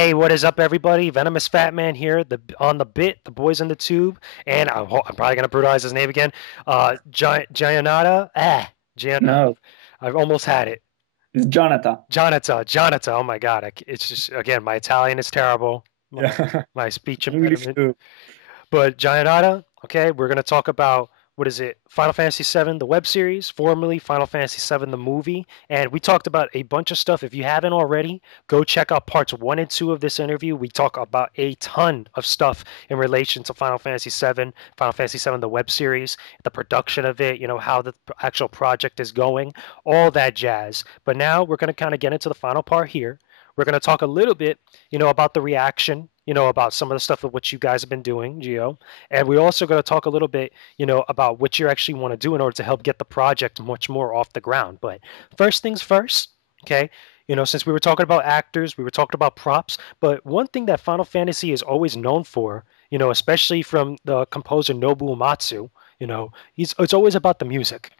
Hey, what is up, everybody? VenomousFatman here, on the bit, the boys in the tube, and I'm probably gonna brutalize his name again. Gianata, No, I've almost had it. it's Jonathan. Jonata. Oh my God, it's just again, my Italian is terrible. My Yeah, my speech English impediment. too. But Gianata, okay, we're gonna talk about what is it? Final Fantasy VII, the web series, formerly Final Fantasy VII, the movie, and we talked about a bunch of stuff. If you haven't already, go check out parts 1 and 2 of this interview. We talk about a ton of stuff in relation to Final Fantasy VII, Final Fantasy VII, the web series, the production of it, how the actual project is going, all that jazz. But now we're gonna kind of get into the final part here. We're going to talk a little bit, about the reaction, about some of the stuff of what you guys have been doing, Geo. And we're also going to talk a little bit, about what you actually want to do in order to help get the project much more off the ground. But first things first, okay? Since we were talking about actors, we were talking about props, but one thing that Final Fantasy is always known for, especially from the composer Nobuo Uematsu, it's always about the music.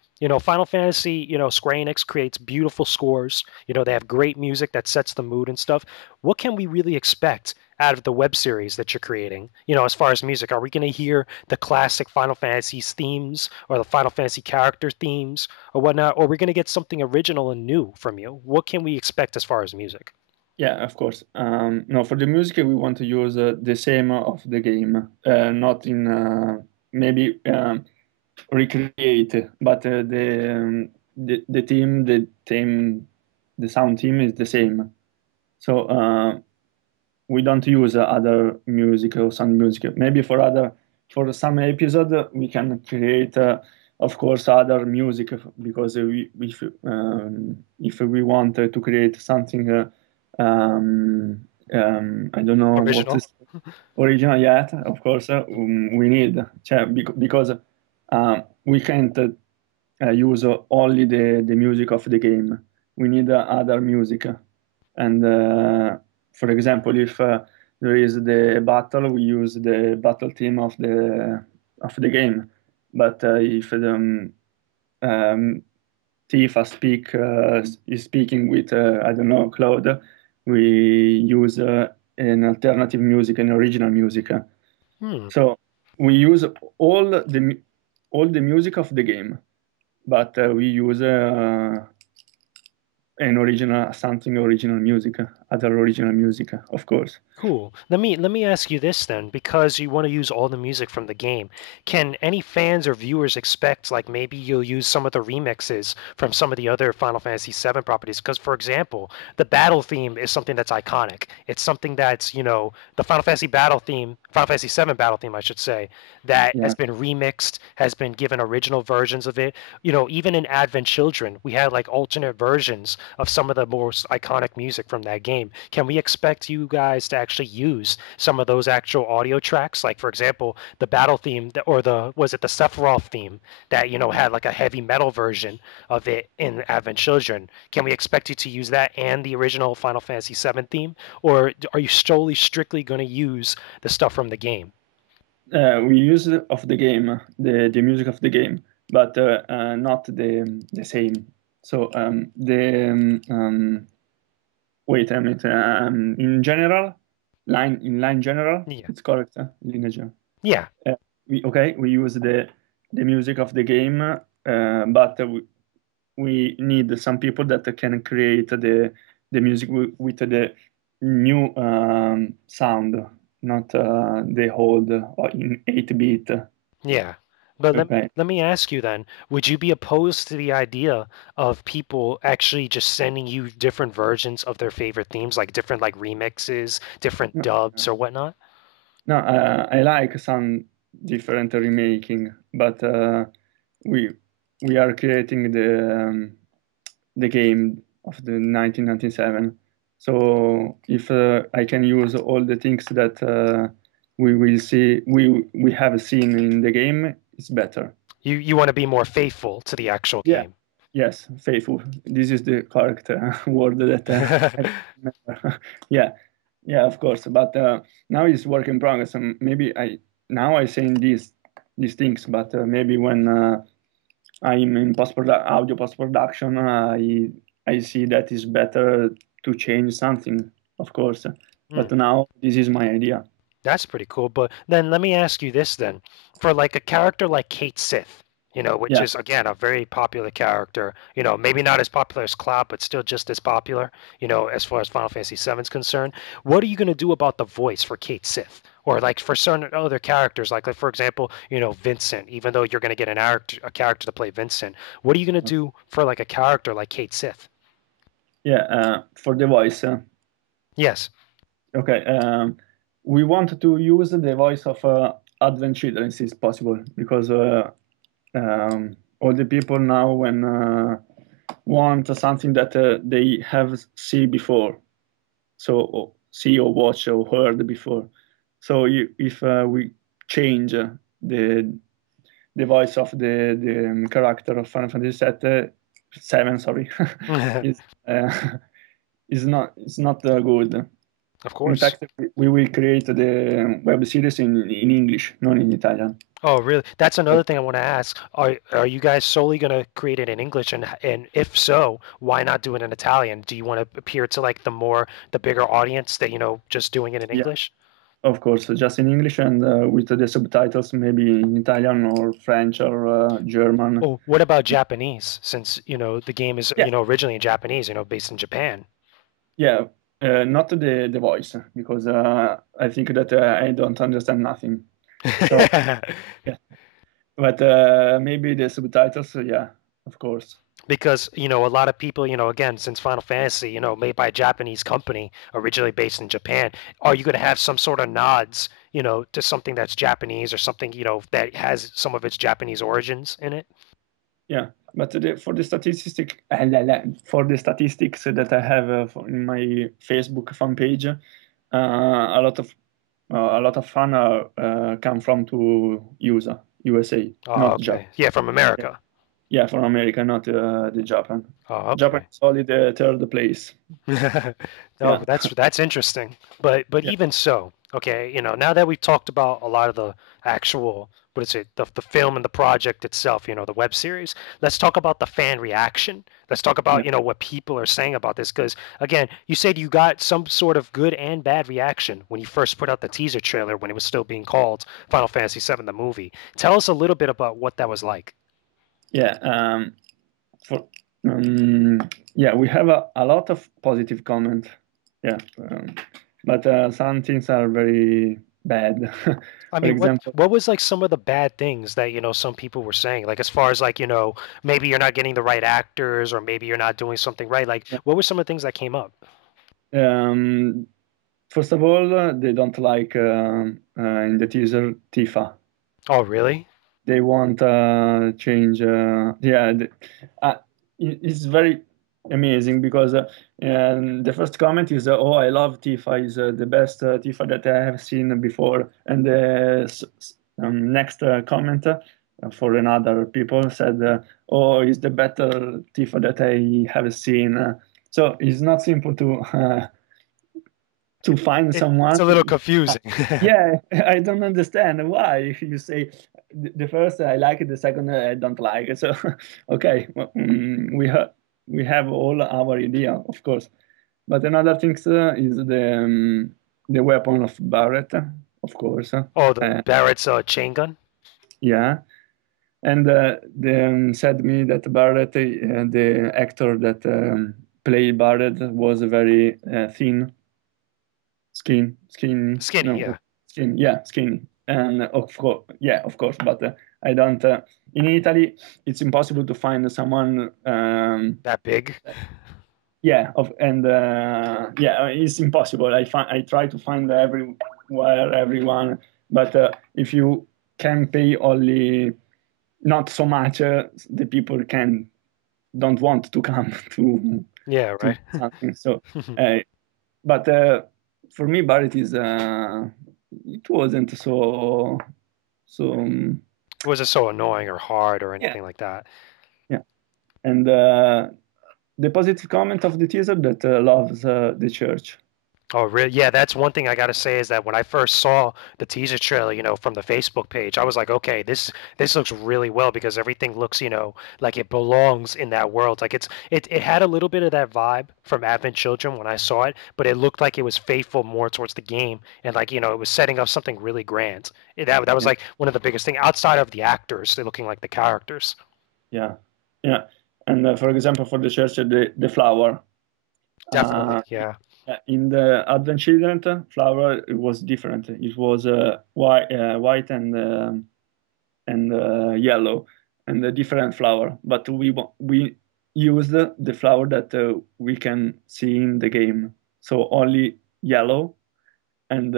Final Fantasy, Square Enix creates beautiful scores. They have great music that sets the mood and stuff. What can we really expect out of the web series that you're creating? As far as music, are we going to hear the classic Final Fantasy's themes or the Final Fantasy character themes or whatnot? Or are we going to get something original and new from you? What can we expect as far as music? Yeah, of course. No, for the music, we want to use the same of the game, not in maybe recreate, but the team, the sound team is the same. So we don't use other music or sound music. Maybe for some episode we can create, of course, other music because if we want to create something, I don't know what Original? is original yet. Of course, we need because we can't use only the music of the game. We need other music. And for example, if there is the battle, we use the battle theme of the game. But if the um, Tifa is speaking with I don't know Claude, we use an alternative music, an original music. Hmm. So we use all the music of the game, but we use an original something original music, other original music, of course. Cool. Let me ask you this then, because you want to use all the music from the game. Can any fans or viewers expect like maybe you'll use some of the remixes from some of the other Final Fantasy VII properties? Because for example, the battle theme is something that's iconic. It's something that's, the Final Fantasy battle theme, Final Fantasy VII battle theme, I should say, that Yeah, has been remixed, has been given original versions of it. Even in Advent Children, we had like alternate versions of some of the most iconic music from that game. Can we expect you guys to actually use some of those actual audio tracks? Like, for example, the battle theme, or was it the Sephiroth theme that, had like a heavy metal version of it in Advent Children? Can we expect you to use that and the original Final Fantasy VII theme? Or are you solely strictly going to use the stuff from the game? we use of the game the music of the game, but not the same. So wait a minute. In general, line general, Yeah. it's correct. Lineage. Yeah. We use the music of the game, but we need some people that can create the music with the new sound, not the old in 8-bit. Yeah. But Okay. let me ask you then, would you be opposed to the idea of people actually just sending you different versions of their favorite themes, like different like remixes, different No, dubs or whatnot? no, I like some different remaking, but we we are creating the game of the 1997. So if I can use all the things that we have seen in the game, it's better. You want to be more faithful to the actual Yeah. game. Yes, faithful. This is the correct word that I remember. Yeah, yeah, of course. But now it's work in progress. And maybe I saying these things, but maybe when I'm in audio post production, I see that it's better to change something, of course. but now this is my idea. That's pretty cool. But then let me ask you this then. For like a character like Kate Sith, which Yeah, is again a very popular character, maybe not as popular as Cloud, but still just as popular, as far as Final Fantasy VII is concerned. What are you going to do about the voice for Kate Sith? Or like for certain other characters, like for example, Vincent, even though you're going to get a character to play Vincent, what are you going to do for like a character like Kate Sith? yeah. For the voice, Yes. okay. We want to use the voice of Advent Children, if it's possible, because all the people now when want something that they have seen before, so or see or watch or heard before. So if we change the voice of the character of Final Fantasy seven, sorry, is is not good. Of In course. fact, we will create the web series in English, not in Italian. Oh, really? That's another thing I want to ask. Are you guys solely going to create it in English, and if so, why not do it in Italian? Do you want to appear to like the bigger audience that just doing it in Yeah, English? of course, just in English and with the subtitles maybe in Italian or French or German. Oh, what about Japanese? Since the game is Yeah, originally in Japanese, based in Japan. yeah. Not the voice because I think that I don't understand nothing. So yeah, but maybe the subtitles. Yeah, of course. Because a lot of people, again, since Final Fantasy, made by a Japanese company, originally based in Japan, are you going to have some sort of nods, to something that's Japanese or something, that has some of its Japanese origins in it? Yeah, but for the for the statistics that I have in my Facebook fan page, a lot of fun come from to USA, Oh, not Japan. okay. Yeah, from Yeah, America. yeah, from America, not the Japan. Oh, Japan okay. is only the third place. No, Yeah, but that's interesting. But yeah, even so, okay, now that we've talked about a lot of the actual, what is it, the film and the project itself, the web series, let's talk about the fan reaction. Let's talk yeah, about, what people are saying about this. Because again, you said you got some sort of good and bad reaction when you first put out the teaser trailer when it was still being called Final Fantasy VII, the movie. Tell us a little bit about what that was like. yeah. For yeah, we have a lot of positive comment. Yeah, but some things are very bad. I For mean, what example, what was like some of the bad things that some people were saying? Like as far as like maybe you're not getting the right actors or maybe you're not doing something right. Like what were some of the things that came up? um, first of all, they don't like in the teaser Tifa. Oh, really? They want change. Yeah, uh, it's very amazing because the first comment is, "Oh, I love Tifa. Is the best Tifa that I have seen before." And the next comment for another people said, "Oh, it's the better Tifa that I have seen." So it's not simple to find It's someone. a little confusing. Yeah, I don't understand why you say the first I like it, the second I don't like it. So, okay, well, we have all our idea, of course. But another thing is the weapon of Barrett, of course. Oh, the Barrett's chain gun. Yeah, and said me that Barrett, the actor that played Barrett, was very thin skinny, Skinny, no, yeah. skinny, yeah, skinny, and of course, yeah, of course, but I don't. In Italy, it's impossible to find someone. That big. Yeah, and yeah, it's impossible. I try to find everywhere, everyone, but if you can pay only not so much, the people can don't want to come Yeah, to right. something. So uh, but for me, Barrett is it wasn't so Was it so annoying or hard or yeah, anything like that? yeah. And the positive comment of the teaser that loves the church. Oh, really? Yeah, that's one thing I gotta say is that when I first saw the teaser trailer, from the Facebook page, I was like, okay, this looks really well because everything looks, like it belongs in that world. Like it had a little bit of that vibe from Advent Children when I saw it, but it looked like it was faithful more towards the game and like, it was setting up something really grand. That was Yeah, like one of the biggest things outside of the actors, they're looking like the characters. yeah, yeah. And for example, for the church, the flower. Definitely, Uh, yeah. in the Advent Children, flower it was different. It was white and yellow, and a different flower. But we used the flower that we can see in the game. So only yellow and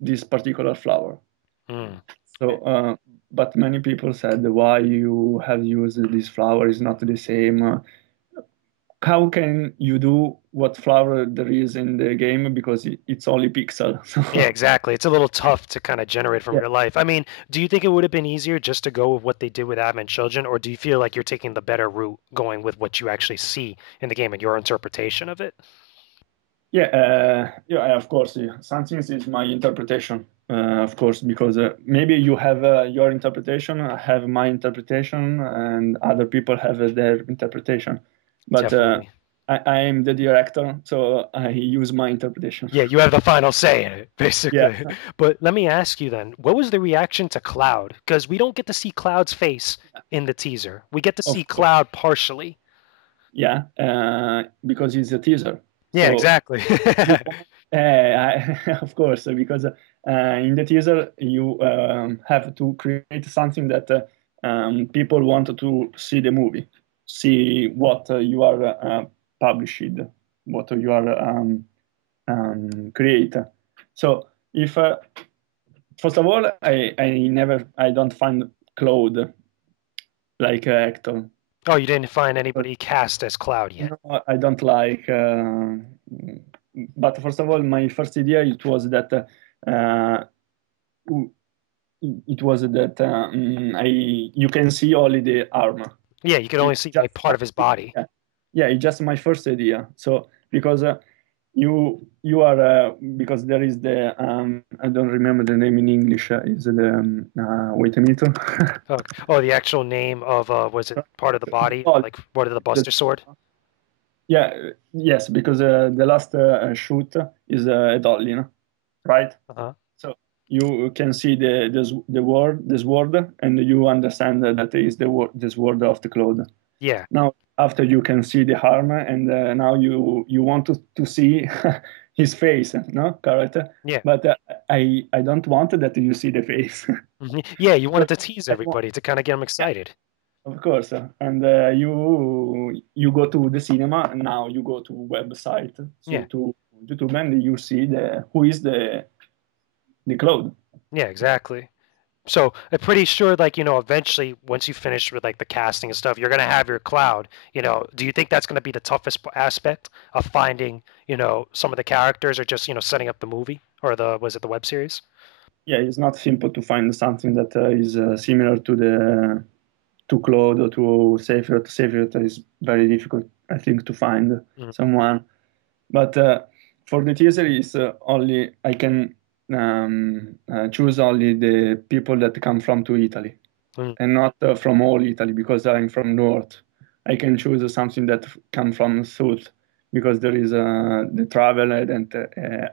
this particular flower. Mm. So, but many people said why you have used this flower is not the same. How can you do what flower there is in the game because it's only pixel? Yeah, So exactly. It's a little tough to kind of generate from yeah, real life. I mean, do you think it would have been easier just to go with what they did with Advent Children, or do you feel like you're taking the better route going with what you actually see in the game and your interpretation of it? yeah, yeah. Of course, yeah. Something is my interpretation. Of course, because maybe you have your interpretation, I have my interpretation, and other people have their interpretation. But Definitely. I am the director, so I use my interpretation. Yeah, you have the final say in it, Yeah. basically. But let me ask you then, what was the reaction to Cloud? Because we don't get to see Cloud's face in the teaser. We get to see Of course. Cloud partially. Yeah, because it's a teaser. Yeah, So exactly. you, of course, because in the teaser you have to create something that people want to see the movie, see what you are published, what you are create. So if first of all, I don't find Claude like actor. Oh, you didn't find anybody cast as Cloud yet. No, I don't like. But first of all, my first idea it was that uh, it was that I you can see only the arm. Yeah, you could only It's see like just part of his body. yeah, yeah, it's just my first idea. So because you are because there is the I don't remember the name in English. Is the wait a minute. Oh, the actual name of was it part of the body, Oh, like part of the the, Buster Sword? yeah, yes, because the last shoot is a dolly, no? Right? Uh-huh. So you can see the word, this word, and you understand that is the word, this word of the cloud. Yeah, Now, after you can see the harm, and now you want to see his face, no, correct? yeah, But I don't want that you see the face. yeah. You So wanted to tease I want, everybody to kind of get them yeah, excited. of course, and you go to the cinema, and now you go to website, so Yeah, to YouTube, and you see the who is the cloud. yeah, exactly. So I'm pretty sure, like, eventually, once you finish with like the casting and stuff, you're gonna have your cloud. Do you think that's gonna be the toughest aspect of finding, some of the characters, or just, setting up the movie or was it the web series? Yeah, it's not simple to find something that is similar to Claude or to Seyfried. Seyfried is very difficult, I think, to find Mm, someone. But for the teaser, is only I can choose only the people that come from to Italy mm, and not from all Italy because I'm from North. I can choose something that come from South because there is the travel and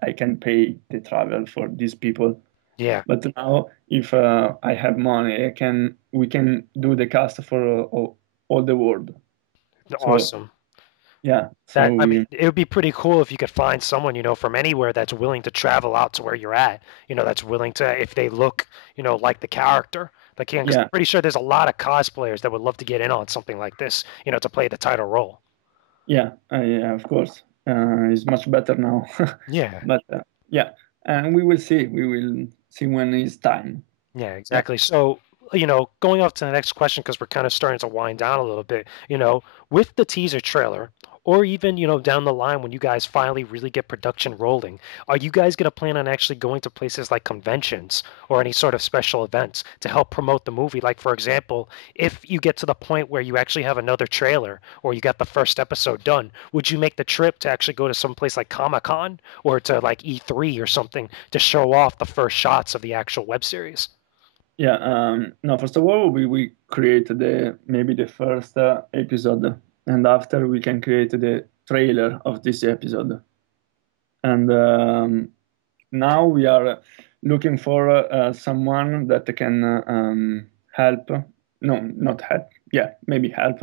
I can pay the travel for these people. yeah, But now, if I have money, we can do the cast for all the world. So awesome. yeah, so That I mean, we it would be pretty cool if you could find someone, from anywhere that's willing to travel out to where you're at. That's willing to, if they look, like the character, they can. Because I'm yeah, pretty sure there's a lot of cosplayers that would love to get in on something like this, to play the title role. yeah, yeah, of course, it's much better now. Yeah, But yeah, and we will see. We will see when it's time. yeah, Yeah, exactly. So, going off to the next question, because we're kind of starting to wind down a little bit, with the teaser trailer. or even, down the line when you guys finally really get production rolling, are you guys going to plan on actually going to places like conventions or any sort of special events to help promote the movie? Like, for example, if you get to the point where you actually have another trailer or you got the first episode done, would you make the trip to actually go to some place like Comic-Con or to like E3 or something to show off the first shots of the actual web series? Yeah, no, first of all, we create maybe the first episode, and after we can create the trailer of this episode. And now we are looking for someone that can help. No, not help. Yeah, maybe help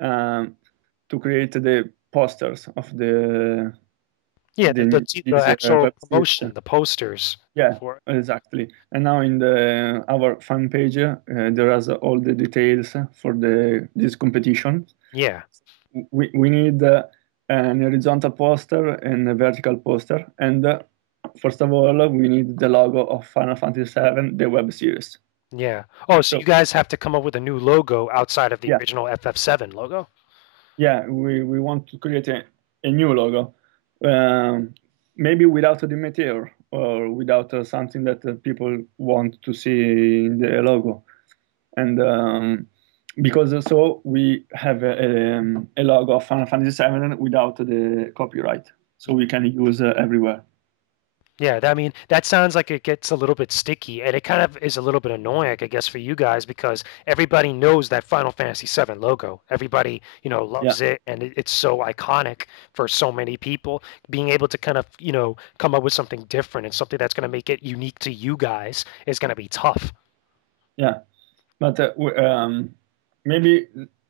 to create the posters of Yeah, the this actual web series. promotion, the posters Yeah, for it. exactly. And now in the our fan page, there is all the details for this competition. Yeah. We need an horizontal poster and a vertical poster, and first of all, we need the logo of Final Fantasy VII, the web series. Yeah. Oh, so So you guys have to come up with a new logo outside of the yeah, original FF7 logo? yeah, we want to create a new logo, um, maybe without the meteor or without something that people want to see in the logo. And because so we have a logo of Final Fantasy VII without the copyright, so we can use everywhere. Yeah, I mean, that sounds like it gets a little bit sticky, and it kind of is a little bit annoying, I guess, for you guys because everybody knows that Final Fantasy VII logo. Everybody, Yeah, loves it, and it's so iconic for so many people. Being able to kind of, come up with something different and something that's going to make it unique to you guys is going to be tough. yeah, but maybe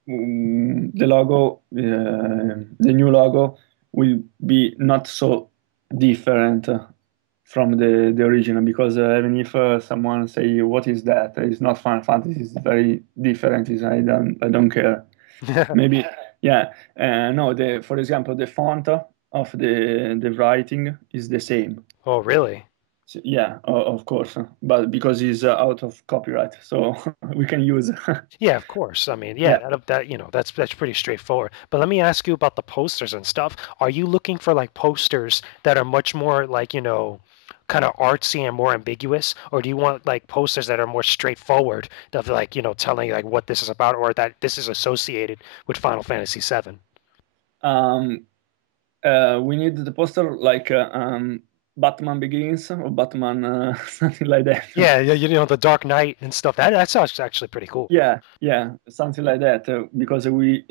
the logo, the new logo, will be not so different from the original because even if someone say what is that, it's not Final Fantasy, it's very different. I don't care. Maybe yeah. No, the for example the font of the writing is the same. Oh, really? So, yeah, of course, but because it's out of copyright, so we can use. Yeah, of course. I mean, yeah, Yeah, that's pretty straightforward. But let me ask you about the posters and stuff. Are you looking for like posters that are much more like, kind of artsy and more ambiguous, or do you want like posters that are more straightforward of like, telling like what this is about or that this is associated with Final Fantasy VII? um, we need the poster like Batman Begins or Batman something like that. Yeah, yeah, the Dark Knight and stuff. That sounds actually pretty cool. Yeah, yeah, something like that. Because we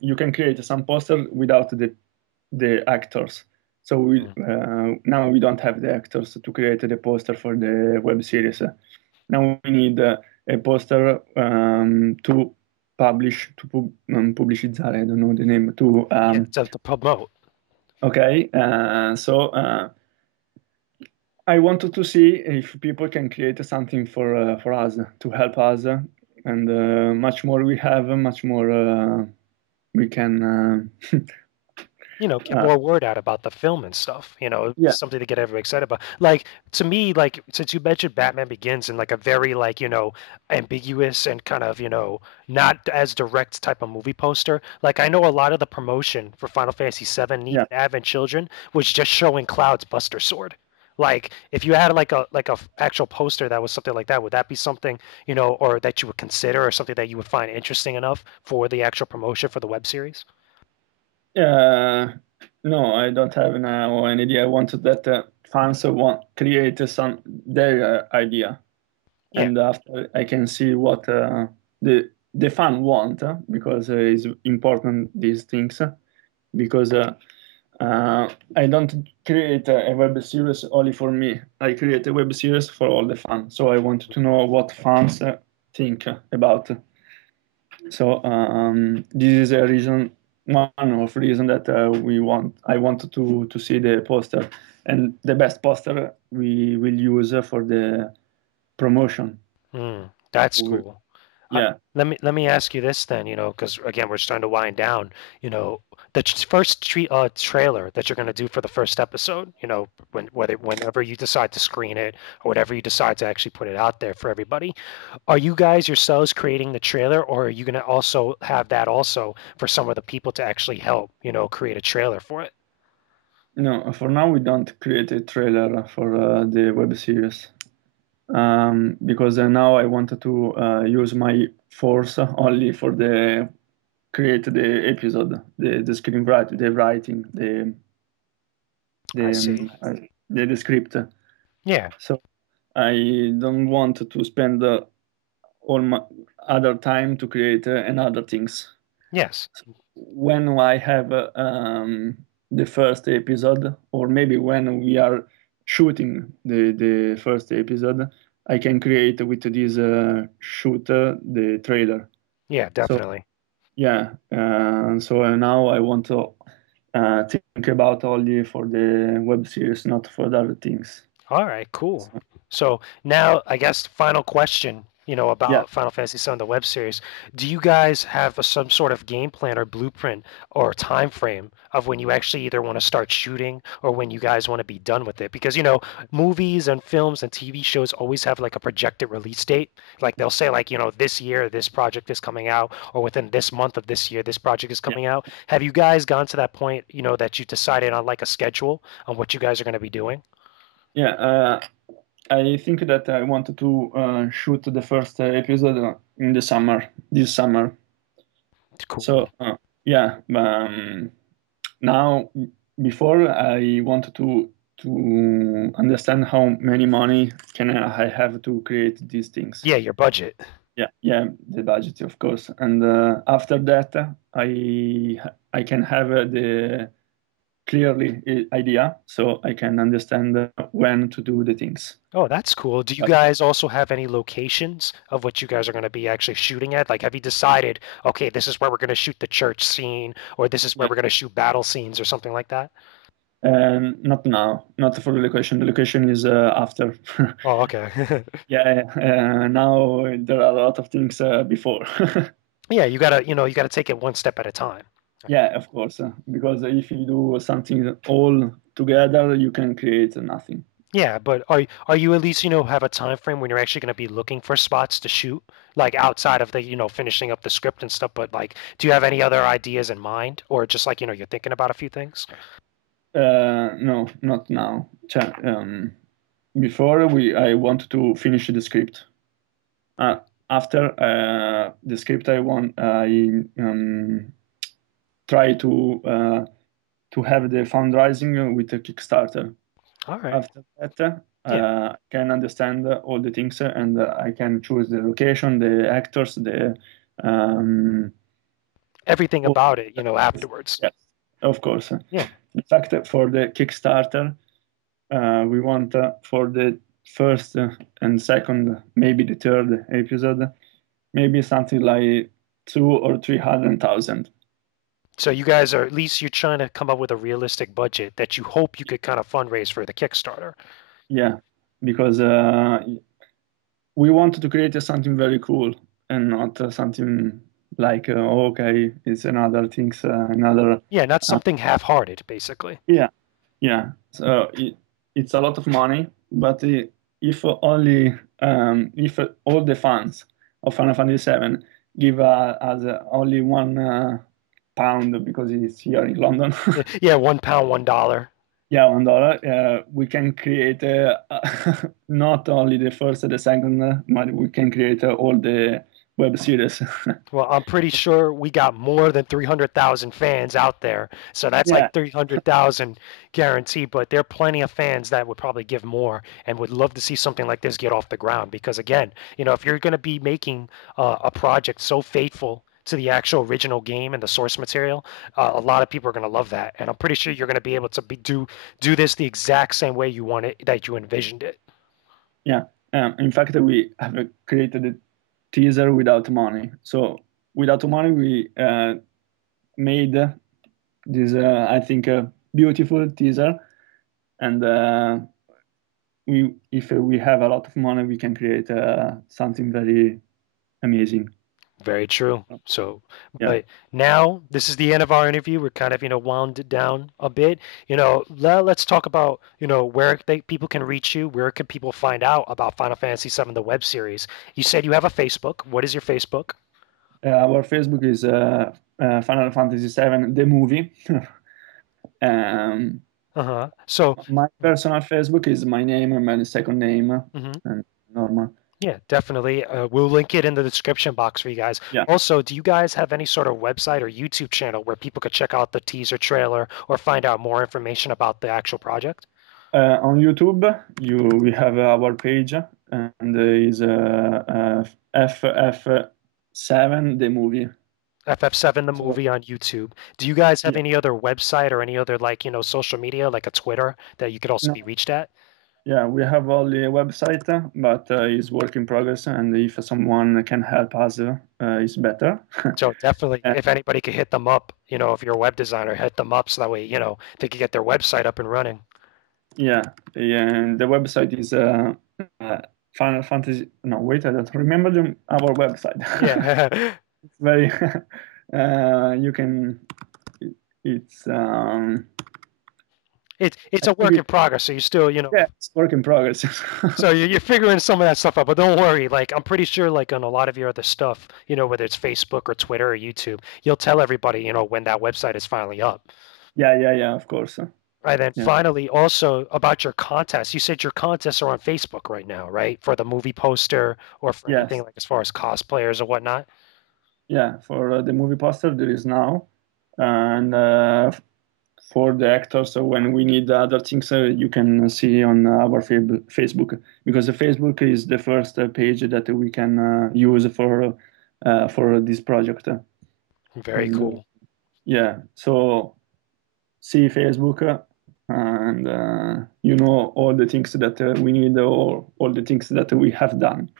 you can create some poster without the actors. So we Mm. now we don't have the actors to create the poster for the web series. Now we need a poster to pubblicizzare. I don't know the name. To Yeah, to promote. okay. So I wanted to see if people can create something for us to help us, and much more we have, much more we can. Get Uh, more word out about the film and stuff. yeah, Something to get everybody excited about. Like to me, like since you mentioned Batman Begins in like a very like ambiguous and kind of not as direct type of movie poster. Like I know a lot of the promotion for Final Fantasy VII and yeah. even Advent Children was just showing Cloud's Buster Sword. Like if you had like a actual poster that was something like that, would that be something or that you would consider or something that you would find interesting enough for the actual promotion for the web series? Uh, no, I don't have now any idea. I wanted that fans want create some their idea, Yeah. and after I can see what the fan want because it's important these things because I don't create a web series only for me. I create a web series for all the fans. So I want to know what fans think about. So this is a reason, one of reason that I wanted to see the poster, and the best poster we will use for the promotion. That's So, cool. yeah, Let me ask you this then, because again we're starting to wind down. trailer that you're going to do for the first episode, whenever you decide to screen it or whatever you decide to actually put it out there for everybody, are you guys yourselves creating the trailer, or are you going to also have that also for some of the people to actually help, create a trailer for it? No, for now we don't create a trailer for the web series, because now I wanted to use my force only for the create the episode, the screenwriting, the writing, I the see. the script. Yeah. So I don't want to spend all my other time to create another things. Yes. When I have the first episode, or maybe when we are shooting the first episode, I can create with this shoot the trailer. Yeah, So definitely. yeah, so now I want to think about only for the web series, not for the other things. All right, cool. So now I guess final question, Yeah, about Final Fantasy VII, the web series. Do you guys have some sort of game plan or blueprint or time frame of when you actually either want to start shooting or when you guys want to be done with it? Because, movies and films and TV shows always have like a projected release date. Like they'll say like, this year this project is coming out, or within this month of this year this project is yeah, coming out. Have you guys gone to that point, that you decided on like a schedule on what you guys are going to be doing? yeah. I think that I wanted to shoot the first episode in the summer, this summer. Cool. So yeah, now before I wanted to understand how many money can I have to create these things. Yeah, your budget. Yeah, yeah, the budget, of course. And after that, I can have the clearly idea, so I can understand when to do the things. Oh, that's cool. Do you But guys also have any locations of what you guys are going to be actually shooting at? Like, have you decided, okay, this is where we're going to shoot the church scene, or this is where yeah, we're going to shoot battle scenes, or something like that? not now, not for the location. The location is after. Oh, okay. Yeah, now there are a lot of things before. Yeah, you gotta take it one step at a time. Yeah, of course, because if you do something all together, you can create nothing. Yeah, but are you at least, have a time frame when you're actually going to be looking for spots to shoot, like outside of the, finishing up the script and stuff, but like, do you have any other ideas in mind, or just like, you're thinking about a few things? No, not now. Before I want to finish the script. Uh, After the script, I try to have the fundraising with a Kickstarter. All right. After that, Yeah. I can understand all the things, and I can choose the location, the actors, the Everything all about it, the things. afterwards. Yes, of course. Yeah. In fact, for the Kickstarter, we want for the first and second, maybe the third episode, maybe something like 200,000 or 300,000. So you guys are, at least you're trying to come up with a realistic budget that you hope you could kind of fundraise for the Kickstarter. Yeah, because we wanted to create something very cool and not something like okay, it's another things, another. Yeah, not Uh, something half-hearted, basically. yeah, yeah. So it's a lot of money, but if only if all the fans of Final Fantasy VII give us only £1 because it's here in London. Yeah, £1, $1. Yeah, $1. We can create not only the first and the second, but we can create all the web series. Well, I'm pretty sure we got more than 300,000 fans out there. So that's Yeah, like 300,000 guaranteed, but there are plenty of fans that would probably give more and would love to see something like this get off the ground. Because again, if you're going to be making a project so faithful to the actual original game and the source material, a lot of people are going to love that. And I'm pretty sure you're going to be able to do this the exact same way you want it, that you envisioned it. yeah. In fact, we have created a teaser without money. So without money, we made this, I think, beautiful teaser. And if we have a lot of money, we can create something very amazing. Very true. So, Yeah. but now this is the end of our interview. We're kind of, wound it down a bit. Let's talk about, people can reach you. Where can people find out about Final Fantasy VII, the web series? You said you have a Facebook. What is your Facebook? Our Facebook is Final Fantasy VII, the movie. um, Uh-huh. So, my personal Facebook is my name and my second name, mhm. and normal. Yeah, definitely. We'll link it in the description box for you guys. Yeah. Also, do you guys have any sort of website or YouTube channel where people could check out the teaser trailer or find out more information about the actual project? On YouTube, we have our page, and is FF7 the movie. FF7 the So movie on YouTube. Do you guys have yeah, any other website or any other like, social media like a Twitter that you could also no, be reached at? yeah, we have only a website, but it's work in progress, and if someone can help us, it's better. So definitely, Uh, if anybody could hit them up, if you're a web designer, hit them up so that way, they could get their website up and running. yeah, and the website is uh, Final Fantasy. No, wait, I don't remember our website. Yeah. It's very. You can. It's. It's I a think work it. in progress. So you're still, Yeah, it's work in progress. so you're figuring some of that stuff out, but don't worry. Like I'm pretty sure, like on a lot of your other stuff, whether it's Facebook or Twitter or YouTube, you'll tell everybody, when that website is finally up. Yeah, of course. Right. Then Yeah. finally, also about your contests. You said your contests are on Facebook right now, right? For the movie poster or for anything Yes. like as far as cosplayers or whatnot. Yeah. For the movie poster, there is now, and for the actors, so when we need other things, you can see on our Facebook, because the Facebook is the first page that we can use for this project. Very And cool. yeah, so see Facebook, and you know all the things that we need, or all the things that we have done.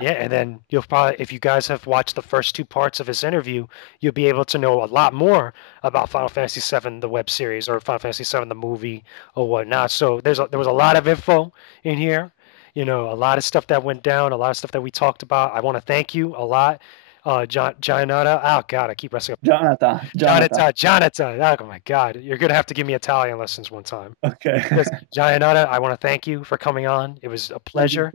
Yeah, and then you'll probably, if you guys have watched the first two parts of his interview, you'll be able to know a lot more about Final Fantasy VII, the web series, or Final Fantasy VII, the movie, or whatnot. So there was a lot of info in here, a lot of stuff that went down, a lot of stuff that we talked about. I want to thank you a lot, Gianata. Oh God, I keep messing up. Jonathan. Jonathan. Oh my God, you're gonna have to give me Italian lessons one time. Okay. Yes, Gianata, I want to thank you for coming on. It was a Thank you. pleasure.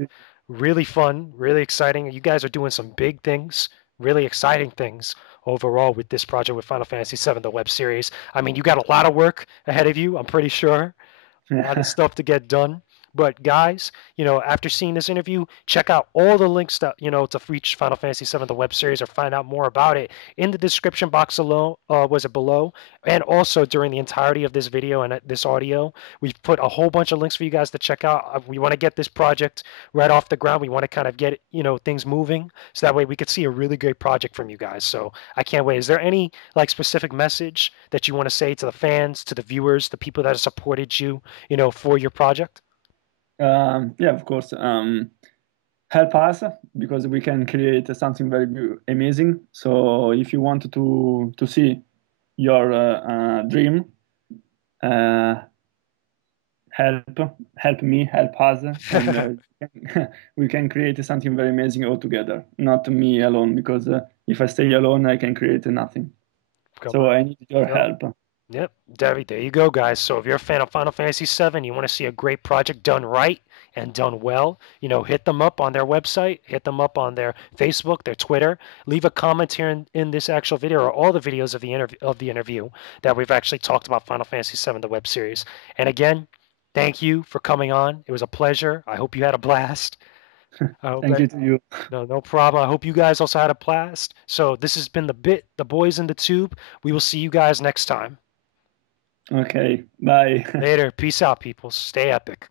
Really fun, really exciting. You guys are doing some big things, really exciting things overall with this project with Final Fantasy VII, the web series. I mean, you got a lot of work ahead of you, I'm pretty sure. A lot of Yeah. stuff to get done. But guys, after seeing this interview, check out all the links that, to reach Final Fantasy VII, the web series, or find out more about it in the description box below, was it below? And also during the entirety of this video and this audio, we've put a whole bunch of links for you guys to check out. We want to get this project right off the ground. We want to kind of get, things moving so that way we could see a really great project from you guys. So I can't wait. Is there any like specific message that you want to say to the fans, to the viewers, the people that have supported you, for your project? Yeah, of course. Help us, because we can create something very amazing. So if you want to see your dream, uh, help help me, help us, and we can create something very amazing all together. Not me alone, because if I stay alone, I can create nothing. Come So on. I need There you your go. help. Yep. There you go, guys. So if you're a fan of Final Fantasy VII, you want to see a great project done right and done well, hit them up on their website, hit them up on their Facebook, their Twitter. Leave a comment here in this actual video or all the videos of the interview that we've actually talked about Final Fantasy VII, the web series. And again, thank you for coming on. It was a pleasure. I hope you had a blast. I hope Thank that you to you. no problem. I hope you guys also had a blast. So this has been the Bit, the boys in the tube. We will see you guys next time. Okay, bye. Later. Peace out, people. Stay epic.